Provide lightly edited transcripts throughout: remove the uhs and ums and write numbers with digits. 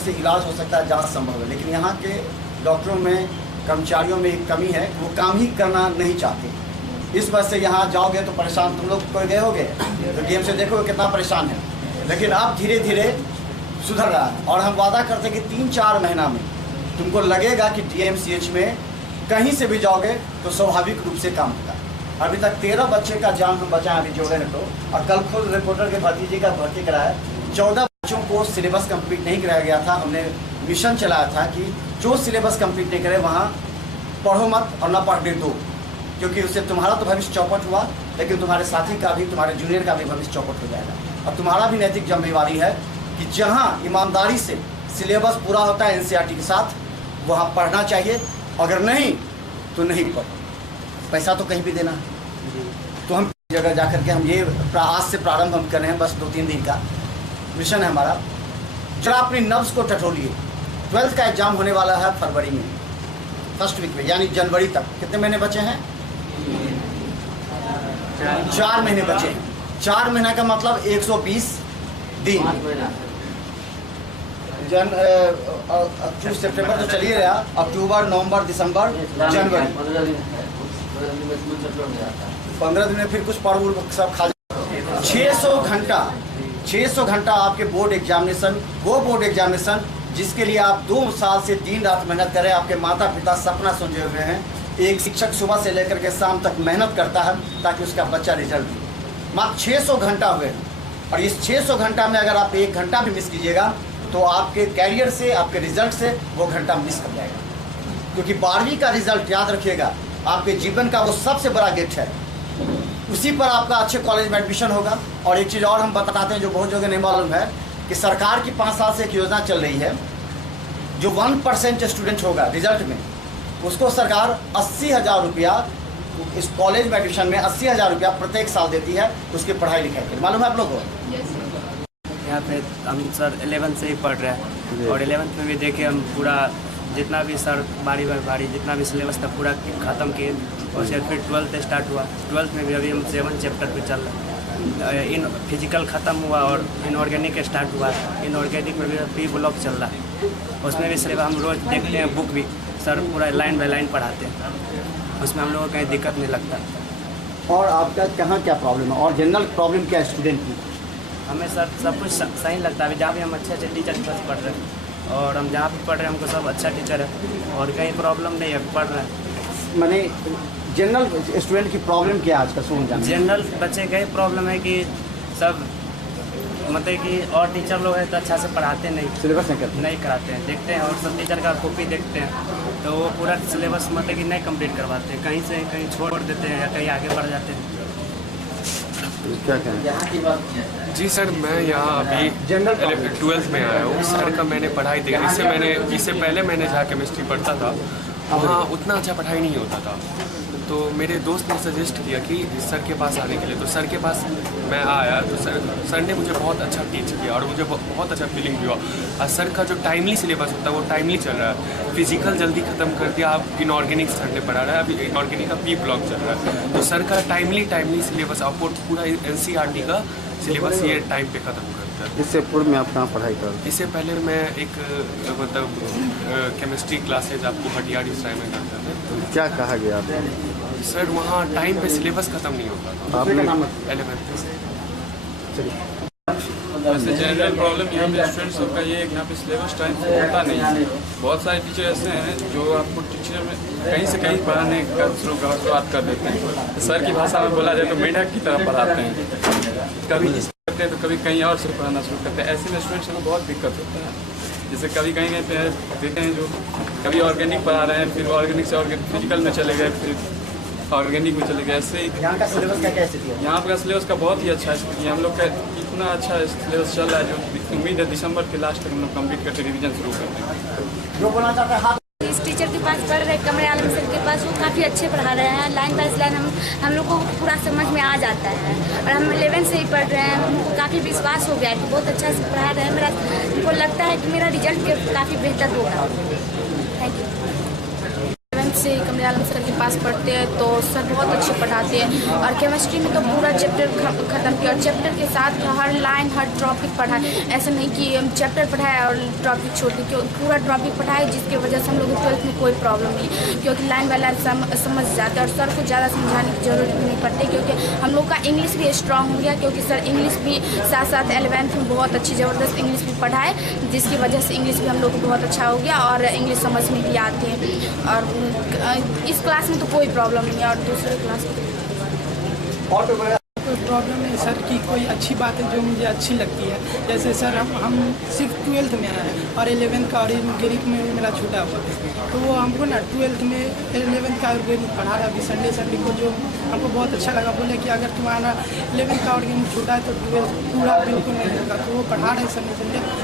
से इलाज हो सकता है, जांच संभव है। लेकिन यहाँ के डॉक्टरों में, कर्मचारियों में एक कमी है, वो काम ही करना नहीं चाहते। इस वजह से यहाँ जाओगे तो परेशान, तुम लोग कोई गए होगे तो गेम से देखोगे कितना परेशान है। लेकिन अब धीरे धीरे सुधर रहा है और हम वादा करते हैं कि 3-4 महीना में तुमको लगेगा कि DMCH में कहीं से भी जाओगे तो स्वाभाविक रूप से काम होगा। अभी तक 13 बच्चे का जान हम बचाएं अभी जोड़े हैं तो, और कल खुद रिपोर्टर के भतीजे का भर्ती कराया। 14 बच्चों को सिलेबस कंप्लीट नहीं कराया गया था। हमने मिशन चलाया था कि जो सिलेबस कंप्लीट नहीं करे वहाँ पढ़ो मत और ना पढ़ने दो, क्योंकि उससे तुम्हारा तो भविष्य चौपट हुआ, लेकिन तुम्हारे साथी का भी, तुम्हारे जूनियर का भी भविष्य चौपट हो जाएगा। और तुम्हारा भी नैतिक जिम्मेवारी है कि जहाँ ईमानदारी से सिलेबस पूरा होता है NCERT के साथ, वहाँ पढ़ना चाहिए। अगर नहीं तो नहीं पढ़ो, पैसा तो कहीं भी देना है। तो हम जगह जा कर के हम ये आज से प्रारंभ हम कर रहे हैं, बस 2-3 दिन का मिशन है हमारा। जरा अपनी नब्ज को टटोलिए। 12th का एग्जाम होने वाला है फरवरी में, फर्स्ट वीक में, यानी जनवरी तक। कितने महीने बचे हैं? 4 महीने बचे हैं। 4 महीना का मतलब 120 दिन। सितंबर तो चलिए रहा, अक्टूबर, नवंबर, दिसंबर, जनवरी, 15 दिन में फिर कुछ पर्व सब खा। 600 घंटा आपके बोर्ड एग्जामिनेशन, वो बोर्ड एग्जामिनेशन जिसके लिए आप 2 साल से दिन रात मेहनत करें। आपके माता पिता सपना सोचे हुए हैं। एक शिक्षक सुबह से लेकर के शाम तक मेहनत करता है ताकि उसका बच्चा रिजल्ट दे। मात्र 600 घंटा हुए, और इस 600 घंटा में अगर आप 1 घंटा भी मिस कीजिएगा तो आपके कैरियर से, आपके रिजल्ट से वो घंटा मिस कर जाएगा। क्योंकि 12वीं का रिजल्ट याद रखिएगा, आपके जीवन का वो सबसे बड़ा गिफ्ट है। उसी पर आपका अच्छे कॉलेज में एडमिशन होगा। और एक चीज़ और हम बताते हैं जो बहुत जगह नहीं मालूम है कि सरकार की 5 साल से एक योजना चल रही है। जो 1% स्टूडेंट होगा रिजल्ट में, उसको सरकार 80,000 रुपया, इस कॉलेज में एडमिशन में 80,000 रुपया प्रत्येक साल देती है उसकी पढ़ाई लिखाई के। मालूम है आप लोगों को? यहाँ पे हम सर 11th से ही पढ़ रहे हैं, और 11th में भी देखे हम पूरा जितना भी सर बारी जितना भी सिलेबस था पूरा ख़त्म किए। और फिर 12th स्टार्ट हुआ। 12th में भी अभी हम 7 चैप्टर पे चल रहे हैं। इन फिजिकल ख़त्म हुआ और इनऑर्गेनिक स्टार्ट हुआ। इनऑर्गेनिक में भी प्री ब्लॉक चल रहा है। उसमें भी सिलेबस हम रोज़ देखते हैं, बुक भी सर पूरा लाइन बाय लाइन पढ़ाते हैं। उसमें हम लोगों को कहीं दिक्कत नहीं लगता। और आपका कहाँ क्या प्रॉब्लम है और जनरल प्रॉब्लम क्या है स्टूडेंट की? हमें सर सब कुछ सही लगता है। जहाँ भी हम अच्छे टीचर के पास पढ़ रहे हैं, और हम जहाँ भी पढ़ रहे हैं हमको सब अच्छा टीचर है और कहीं प्रॉब्लम नहीं है, पढ़ रहे हैं। मैंने जनरल स्टूडेंट की प्रॉब्लम क्या है आज का सुन जाना? जनरल बच्चे का ही प्रॉब्लम है कि सब मतलब कि और टीचर लोग हैं तो अच्छा से पढ़ाते नहीं, सिलेबस नहीं कराते हैं। देखते हैं और सब टीचर का कॉपी देखते हैं तो वो पूरा सिलेबस मतलब कि नहीं कंप्लीट करवाते हैं, कहीं से कहीं छोड़ देते हैं या कहीं आगे बढ़ जाते हैं। क्या कहें? जी सर, मैं यहाँ अभी 12th में आया हूँ। सर का मैंने पढ़ाई देखी। इससे पहले मैंने जहाँ केमिस्ट्री पढ़ता था वहाँ उतना अच्छा पढ़ाई नहीं होता था। तो मेरे दोस्त ने सजेस्ट किया कि सर के पास आने के लिए। तो सर के पास मैं आया तो सर ने मुझे बहुत अच्छा टीच किया और मुझे बहुत अच्छा फीलिंग भी हुआ। और सर का जो टाइमली सिलेबस होता है वो टाइमली चल रहा है। फिजिकल जल्दी ख़त्म कर दिया। आप इनऑर्गेनिक सर ने पढ़ा रहा है, अभी इनऑर्गेनिक का प्री ब्लॉक चल रहा है। तो सर का टाइमली सिलेबस आपको पूरा NCERT का सिलेबस ये टाइम पे ख़त्म करता है। इससे पूर्व में आप कहाँ पढ़ाई कर? इससे पहले मैं एक मतलब केमिस्ट्री क्लासेज आपको हटियाड़ी सराय में करता था। तो क्या कहा गया? सर वहाँ टाइम पे सिलेबस ख़त्म नहीं होता था। आपने 11th। वैसे जनरल प्रॉब्लम यहाँ पे स्टूडेंट्स का ये है कि यहाँ पे सिलेबस टाइम से होता नहीं है। बहुत सारे टीचर ऐसे हैं जो आपको टीचर में कहीं से कहीं पढ़ाने का शुरुआत कर देते हैं। सर की भाषा में बोला जाए तो मेढक की तरह पढ़ाते हैं। कभी इस करते हैं तो कभी कहीं और से पढ़ाना शुरू करते हैं। ऐसे में स्टूडेंट्स को बहुत दिक्कत होता है। जैसे कभी कहीं पे देते हैं जो कभी ऑर्गेनिक पढ़ा रहे हैं, फिर ऑर्गेनिक से फिजिकल में चले गए, फिर ऑर्गेनिक में चले गए। ऐसे ही यहाँ का सिलेबस का क्या स्थिति है? यहाँ का सिलेबस का बहुत ही अच्छा स्थिति है। हम लोग का इतना अच्छा सिलेबस चल रहा है जो उम्मीद है दिसंबर के लास्ट तक हम लोग कंप्लीट करके रिवीजन शुरू करते हैं। जो बोलना चाहते हैं इस टीचर के पास पढ़ रहे कमरे आलम सर के पास, वो काफ़ी अच्छे पढ़ा रहे हैं। लाइन बाय लाइन हम लोग को पूरा समझ में आ जाता है। और हम 11th से ही पढ़ रहे हैं, हमको काफ़ी विश्वास हो गया है कि बहुत अच्छा से पढ़ा रहे हैं। हमको लगता है कि मेरा रिजल्ट काफ़ी बेहतर होगा। Thank you. से कमरे आलम सर के पास पढ़ते हैं, तो सर बहुत अच्छे पढ़ाते हैं और केमिस्ट्री में तो पूरा चैप्टर ख़त्म किया और चैप्टर के साथ हर लाइन हर टॉपिक पढ़ाए। ऐसा नहीं कि चैप्टर पढ़ाए और टॉपिक छोड़ दी, क्यों पूरा टॉपिक पढ़ाए, जिसकी वजह से हम लोग 12th में कोई प्रॉब्लम नहीं, क्योंकि लाइन बाय लाइन समझ जाते हैं और सर को ज़्यादा समझाने की ज़रूरत भी नहीं पड़ती, क्योंकि हम लोग का इंग्लिश भी स्ट्रांग हो गया, क्योंकि सर इंग्लिश भी साथ साथ 11th में बहुत अच्छी ज़बरदस्त इंग्लिश भी पढ़ाए, जिसकी वजह से इंग्लिश भी हम लोग को बहुत अच्छा हो गया और इंग्लिश समझ में भी आते हैं। और इस क्लास में तो कोई प्रॉब्लम नहीं है और दूसरे क्लास में कोई प्रॉब्लम नहीं सर की। कोई अच्छी बात है जो मुझे अच्छी लगती है, जैसे सर हम सिर्फ 12th में आए हैं और 11th का ऑर्गेनिक में मेरा छूटा हुआ है, तो वो हमको ना 12th में 11th का ऑर्गेनिक पढ़ा रहा अभी संडे को, जो हमको बहुत अच्छा लगा। बोले कि अगर तुम्हारा 11th का ऑर्गेनिक छूटा है तो 12th पूरा बिल्कुल नहीं होगा, तो वो पढ़ा रहे संडे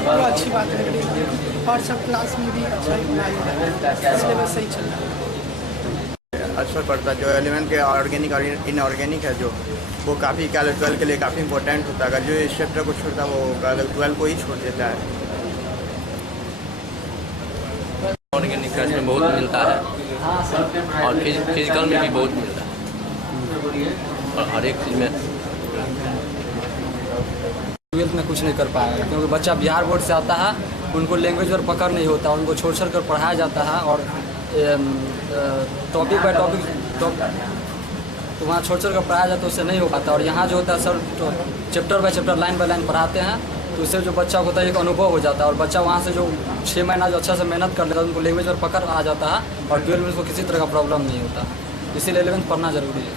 वो अच्छी बात लग रही है और सब क्लास में भी अच्छा ही पढ़ाई हो रहा है, सिलेबस सही चल रहा है। अच्छा पड़ता है जो 11th के ऑर्गेनिक और इनऑर्गेनिक है जो वो काफ़ी 12th के लिए काफ़ी इंपॉर्टेंट होता है। अगर जो इस चैप्टर को छोड़ता है वो 12th को ही छोड़ देता है। ऑर्गेनिक का इसमें बहुत मिलता है और फिजिकल में भी बहुत मिलता है और हर एक चीज़ में। 12th में कुछ नहीं कर पाएगा, क्योंकि बच्चा बिहार बोर्ड से आता है, उनको लैंग्वेज पर पकड़ नहीं होता, उनको छोड़ कर पढ़ाया जाता है और टॉपिक बाय टॉपिक तो वहाँ छोड़ कर पढ़ाया जाता है, उससे नहीं हो पाता। और यहाँ जो होता है सर तो chapter by chapter line by line पढ़ाते हैं, तो उससे जो बच्चा होता है एक अनुभव हो जाता है और बच्चा वहाँ से जो 6 महीना जो अच्छा से मेहनत कर लेता है उनको लैंग्वेज पर पकड़ आ जाता है और 12th में उसको किसी तरह का प्रॉब्लम नहीं होता, इसीलिए 11th पढ़ना जरूरी है।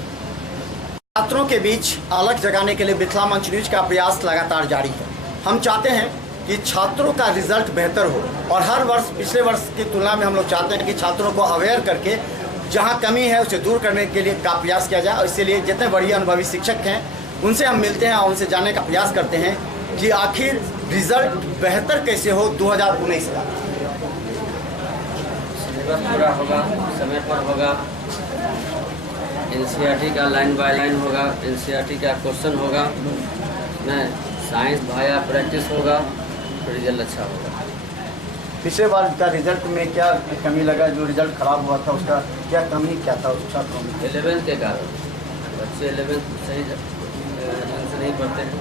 छात्रों के बीच अलग जगाने के लिए मिथिला मंच न्यूज का प्रयास लगातार जारी है। हम चाहते हैं कि छात्रों का रिजल्ट बेहतर हो और हर वर्ष पिछले वर्ष की तुलना में हम लोग चाहते हैं कि छात्रों को अवेयर करके जहां कमी है उसे दूर करने के लिए का प्रयास किया जाए। और इसलिए जितने बड़े अनुभवी शिक्षक हैं उनसे हम मिलते हैं और उनसे जानने का प्रयास करते हैं कि आखिर रिजल्ट बेहतर कैसे हो 2019 का। सिलेबस पूरा होगा, समय पर होगा, NCERT का लाइन बाय लाइन होगा, NCERT का क्वेश्चन होगा, साइंस भाया प्रैक्टिस होगा, तो रिजल्ट अच्छा होगा। पिछले बार का रिजल्ट में क्या कमी लगा, जो रिजल्ट खराब हुआ था उसका क्या कमी क्या था उस छात्रों में? 11th के कारण बच्चे 11th सही ढंग से नहीं पढ़ते हैं,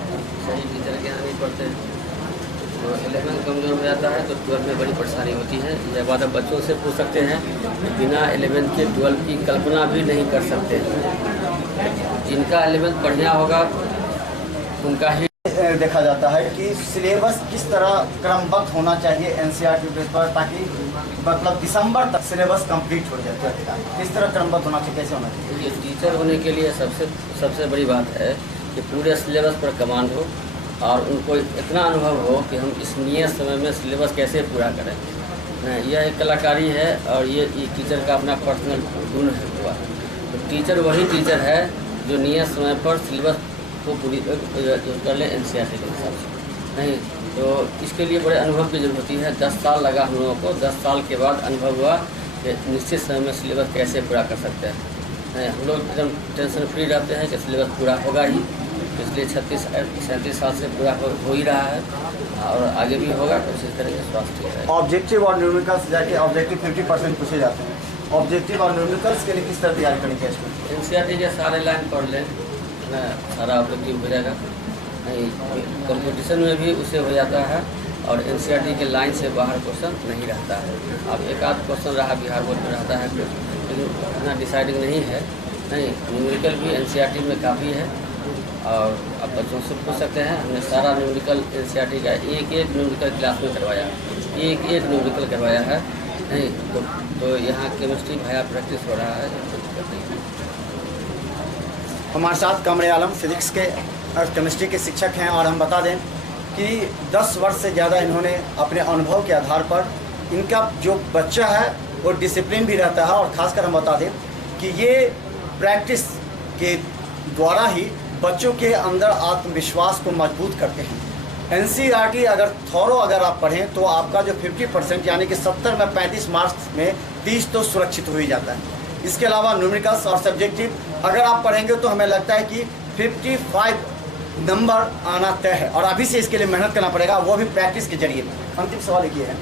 सही टीचर के यहाँ नहीं पढ़ते हैं, तो 11th कमजोर हो जाता है तो 12th में बड़ी परेशानी होती है। यह बात आप बच्चों से पूछ सकते हैं कि बिना 11th के 12th की कल्पना भी नहीं कर सकते। जिनका 11th बढ़िया होगा उनका ही देखा जाता है कि सिलेबस किस तरह क्रमबद्ध होना चाहिए NCERT बेस पर, ताकि मतलब दिसंबर तक सिलेबस कंप्लीट हो जाए। किस तरह क्रमबद्ध होना चाहिए, कैसे होना चाहिए? ये टीचर होने के लिए सबसे बड़ी बात है कि पूरे सिलेबस पर कमांड हो और उनको इतना अनुभव हो कि हम इस नियत समय में सिलेबस कैसे पूरा करें। यह एक कलाकारी है और ये टीचर का अपना पर्सनल गुण हुआ। तो टीचर वही टीचर है जो नियत समय पर सिलेबस को पूरी कर ले NCERT के हिसाब से। नहीं तो इसके लिए बड़े अनुभव की जरूरत होती है। 10 साल लगा हम लोगों को, 10 साल के बाद अनुभव हुआ कि निश्चित समय में सिलेबस कैसे पूरा कर सकते हैं। हम लोग एकदम टेंशन फ्री रहते हैं कि सिलेबस पूरा होगा ही, इसलिए 36-37 साल से पूरा हो ही रहा है और आगे भी होगा, कोशिश करेंगे स्वास्थ्य है। ऑब्जेक्टिव और न्यूमेरिकल्स जाके ऑब्जेक्टिव 50% पूछे जाते हैं, ऑब्जेक्टिव और न्यूमेरिकल्स के लिए किस तरह तैयारी करेंगे इसमें? NCERT के सारे लाइन पढ़ लें ना, सारा ऑब्जेक्टिव हो जाएगा। कंपटीशन में भी उससे हो जाता है और NCERT के लाइन से बाहर क्वेश्चन नहीं रहता है। अब एक आध क्वेश्चन रहा बिहार बोर्ड में रहता है, लेकिन इतना डिसाइडिंग नहीं है। नहीं, न्यूमेरिकल भी NCERT में काफ़ी है और अब बच्चों से पूछ सकते हैं। हमने सारा न्यूमेरिकल NCERT का एक न्यूमेरिकल क्लास में करवाया, एक न्यूमेरिकल करवाया है। नहीं तो यहाँ केमिस्ट्री भाया प्रैक्टिस हो रहा है। हमारे साथ कमरे आलम फिजिक्स के और केमिस्ट्री के शिक्षक हैं और हम बता दें कि 10 वर्ष से ज़्यादा इन्होंने अपने अनुभव के आधार पर इनका जो बच्चा है वो डिसिप्लिन भी रहता है और ख़ासकर हम बता दें कि ये प्रैक्टिस के द्वारा ही बच्चों के अंदर आत्मविश्वास को मजबूत करते हैं। NCERT अगर आप पढ़ें तो आपका जो 50% यानी कि 70 में 35 मार्क्स में 30 तो सुरक्षित हो ही जाता है। इसके अलावा न्यूमेरिकल्स और सब्जेक्टिव अगर आप पढ़ेंगे तो हमें लगता है कि 55 नंबर आना तय है और अभी से इसके लिए मेहनत करना पड़ेगा, वो भी प्रैक्टिस के जरिए। अंतिम सवाल ये है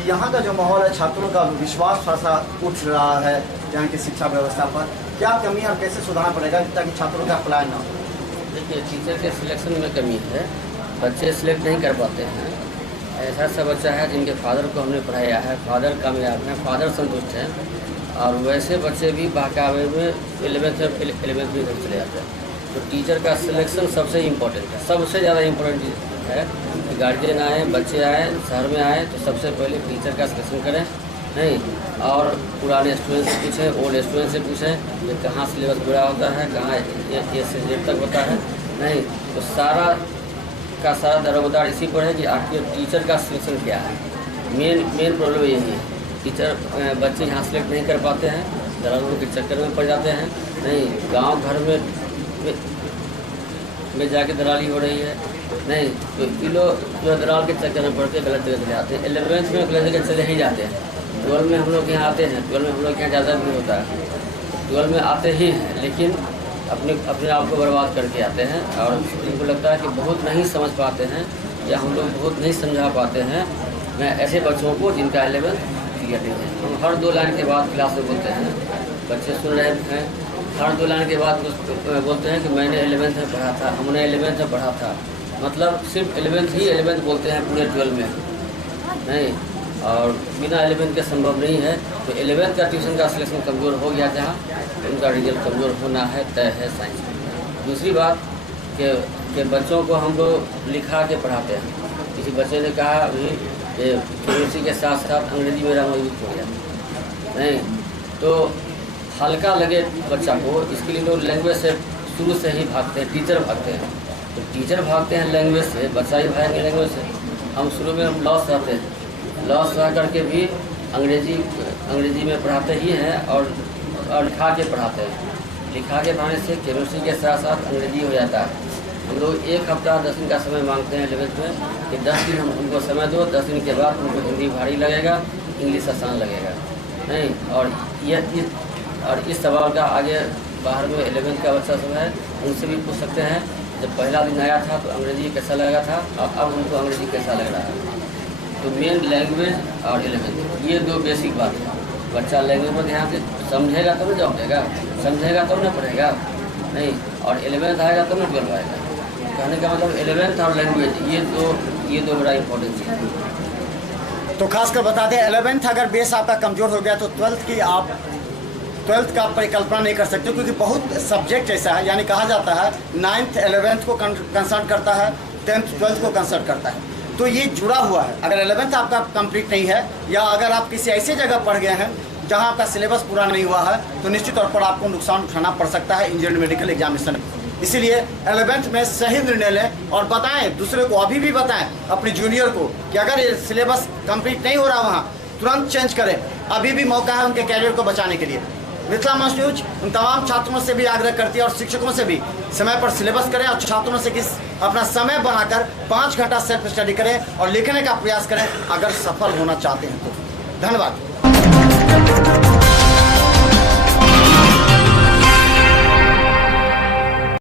कि यहाँ का जो माहौल है, छात्रों का विश्वास थोड़ा सा उठ रहा है यहाँ की शिक्षा व्यवस्था पर, क्या कमी और कैसे सुधारना पड़ेगा ताकि छात्रों का पलायन ना हो? देखिए, टीचर के सिलेक्शन में कमी है, बच्चे सिलेक्ट नहीं कर पाते हैं। ऐसा सा बच्चा है जिनके फादर को हमने पढ़ाया है, फादर कामयाब हैं, फादर संतुष्ट हैं, और वैसे बच्चे भी बहकावे में 11th में घर चले जाते हैं। तो टीचर का सिलेक्शन सबसे इम्पोर्टेंट है, सबसे ज़्यादा इम्पोर्टेंट है कि गार्जियन आए, बच्चे आए, शहर में आए तो सबसे पहले टीचर का सिलेक्शन करें, नहीं, और पुराने स्टूडेंट से पूछें, ओल्ड स्टूडेंट से पूछें कि कहाँ सिलेबस पूरा होता है, कहाँ ये से जेड तक होता है, नहीं, तो सारा का सारा दारोमदार इसी पर है कि आपके टीचर का सिलेक्शन क्या है। मेन प्रॉब्लम यही है, टीचर बच्चे यहाँ सेलेक्ट नहीं कर पाते हैं, दलालों के चक्कर में पड़ जाते हैं, नहीं, गांव घर में जाके दलाली हो रही है, नहीं, तो ये लोग जो दलाल के चक्कर में पड़ते गलत जगह चले जाते हैं। 11th में गलत जगह चले ही जाते हैं। 12 में हम लोग यहाँ आते हैं, 12 में हम लोग यहाँ ज़्यादा भी होता है, 12 में आते ही हैं, लेकिन अपने आप को बर्बाद करके आते हैं, और उनको लगता है कि बहुत नहीं समझ पाते हैं या हम लोग बहुत नहीं समझा पाते हैं। मैं ऐसे बच्चों को जिनका 11th क्लियर नहीं है, हम हर 2 लाइन के बाद क्लास में बोलते हैं, बच्चे सुन रहे हैं, हर 2 लाइन के बाद बोलते हैं कि मैंने 11th में पढ़ा था, हमने 11th में पढ़ा था, मतलब सिर्फ 11th बोलते हैं पूरे 12 में, नहीं, और बिना 11th के संभव नहीं है। तो 11th का ट्यूशन का सिलेक्शन कमज़ोर हो गया जहाँ, तो उनका रिजल्ट कमज़ोर होना है तय है साइंस में। दूसरी बात कि बच्चों को हम लोग लिखा के पढ़ाते हैं। किसी बच्चे ने कहा अभी कि केमिस्ट्री के साथ साथ अंग्रेजी मेरा मजबूत हो गया, नहीं, तो हल्का लगे बच्चा को, इसके लिए लोग लैंग्वेज से शुरू से ही भागते हैं, टीचर भागते हैं। तो टीचर भागते हैं लैंग्वेज से, बच्चा ही भागेंगे लैंग्वेज से। हम शुरू में हम लॉस रहते हैं, लॉस रह करके भी अंग्रेजी में पढ़ाते ही हैं, और लिखा के पढ़ाते हैं। लिखा के पढ़ाने से केमिस्ट्री के साथ साथ अंग्रेजी हो जाता है। हम लोग 1 हफ्ता 10 दिन का समय मांगते हैं 11th में कि 10 दिन हम उनको समय दो, 10 दिन के बाद उनको हिंदी भारी लगेगा, इंग्लिश आसान लगेगा, नहीं, और इस सवाल का आगे बाहर में 11th का बच्चा सब है, उनसे भी पूछ सकते हैं, जब पहला दिन आया था तो अंग्रेजी कैसा लगा था, और अब उनको अंग्रेजी कैसा लग रहा है। तो मेन लैंग्वेज और 11th, ये 2 बेसिक बात है। बच्चा लैंग्वेज पर ध्यान से समझेगा तब न जॉब देगा, समझेगा तब न पढ़ेगा, नहीं, और 11th आएगा तब न 12 आएगा। कहने का मतलब 11th और लैंग्वेज, ये दो बड़ा इम्पोर्टेंट चीज़ है। तो खासकर बता दें, 11th अगर बेस आपका कमज़ोर हो गया तो 12th का आप परिकल्पना नहीं कर सकते, क्योंकि बहुत सब्जेक्ट ऐसा है, यानी कहा जाता है 9th 11th को कंसर्न करता है, 10th 12th को कंसर्न करता है, तो ये जुड़ा हुआ है। अगर 11th आपका कंप्लीट नहीं है, या अगर आप किसी ऐसी जगह पढ़ गए हैं जहां आपका सिलेबस पूरा नहीं हुआ है, तो निश्चित तौर पर आपको नुकसान उठाना पड़ सकता है इंजीनियरिंग मेडिकल एग्जामिनेशन। इसीलिए 11th में सही निर्णय लें और बताएं, दूसरे को अभी भी बताएं अपने जूनियर को कि अगर ये सिलेबस कंप्लीट नहीं हो रहा वहाँ, तुरंत चेंज करें, अभी भी मौका है उनके कैरियर को बचाने के लिए। मिथिला मंच न्यूज उन तमाम छात्रों से भी आग्रह करती है और शिक्षकों से भी, समय पर सिलेबस करें और छात्रों से अपना समय बनाकर 5 घंटा सेल्फ स्टडी करें और लिखने का प्रयास करें अगर सफल होना चाहते हैं तो। धन्यवाद।